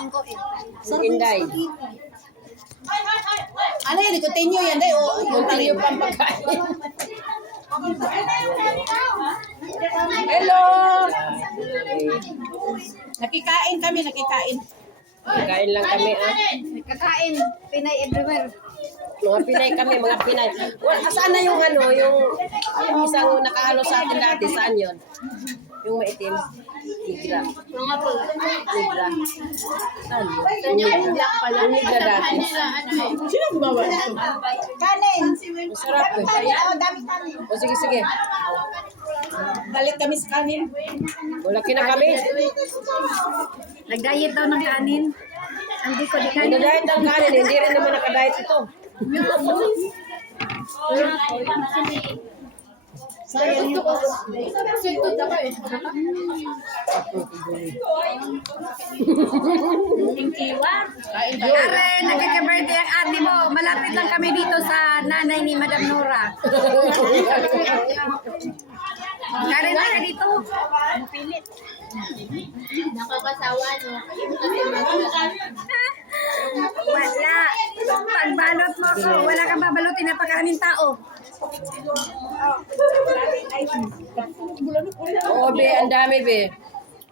Kakain ko eh. Inday. Ano yan? Continue yan, day. O, yung pa rin. Pang pagkain. Hello! Nakikain kami, nakikain. Kain lang kami ah. Nakakain. Pinay everywhere. Mga Pinay kami, mga Pinay. Well, saan na yung ano, yung, yung isang nakahalo sa atin dati, saan yun? Yung maitim. Tigra. Mga po. Tigra. Yung black pala. Nigra dati. Sino gumawa ito? Kanin. O sige, sige. Galit kami sa kanin. Malaki na kami. Nag-diet daw ng kanin. Hindi ko di kanin. Nagdadayet ang kanin, hindi rin naman nakadayet ito. Sayang yun. Kain tayo. Karen, nagka-birthday ang ate mo. Malapit lang kami dito sa nanay ni Madam Nora. Karen, na dito. Nakakasawa, no? Kasi mas Wala. Pagbalot mo ko, wala kang babalutin na pagkaraming tao. Oo, be, ang dami, be.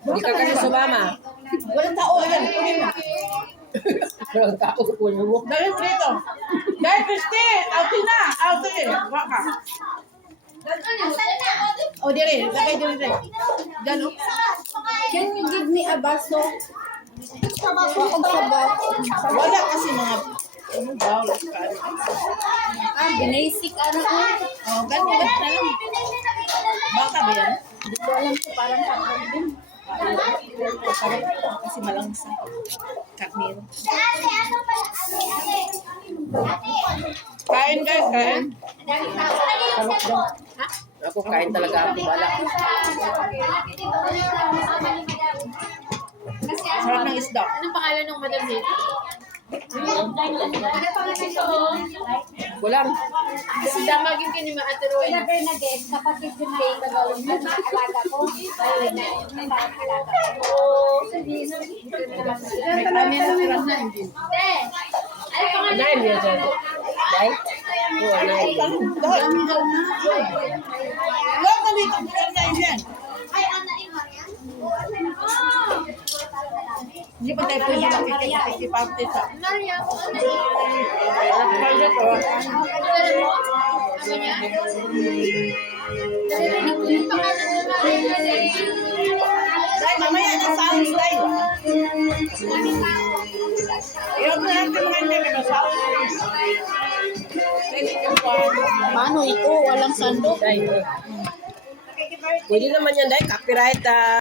Hindi ka kasi sumama. Walang tao yan. Kunin mo. Walang tao, kunin mo. Dahil dito. Dahil Christy, outing na. Outing. Waka. O, dire. Lagay dire, dire. Diyan, o. Can you give me a baso? Wala kasi mga ano daw, like, kanin. Ah, basic ano ko. Oh, ganun, ganun na lang. Baka ba yan? Hindi ko alam ko parang kapag din. Sarap kasi malangsa. Kakmir. Kain guys, kain. Ako, kain talaga ako, bala. Sarap ng isda. Anong pangalan ng madam dito? Kasi damagin ka ni Ate Roy. Sila Bernadette, kapatid ko na yung tagawin ko na alaga ko. Ay, na, parang alaga ko. May kami na tirang na hindi. Anayin niya dyan. Day? Oo, anayin. Dahil. Lahat na dito, tirang na yan. Hindi pa tayo pwede makikiparte sa... Maria, kung ano Kaya to. Alam mo? Sabi niya? Narinig ko yung pangalan ng Maria. Dahil mamaya na sounds dahil. Iyon na natin mga hindi. Paano ito? Walang sandok. Pwede naman yan, Day. Copyright, ah.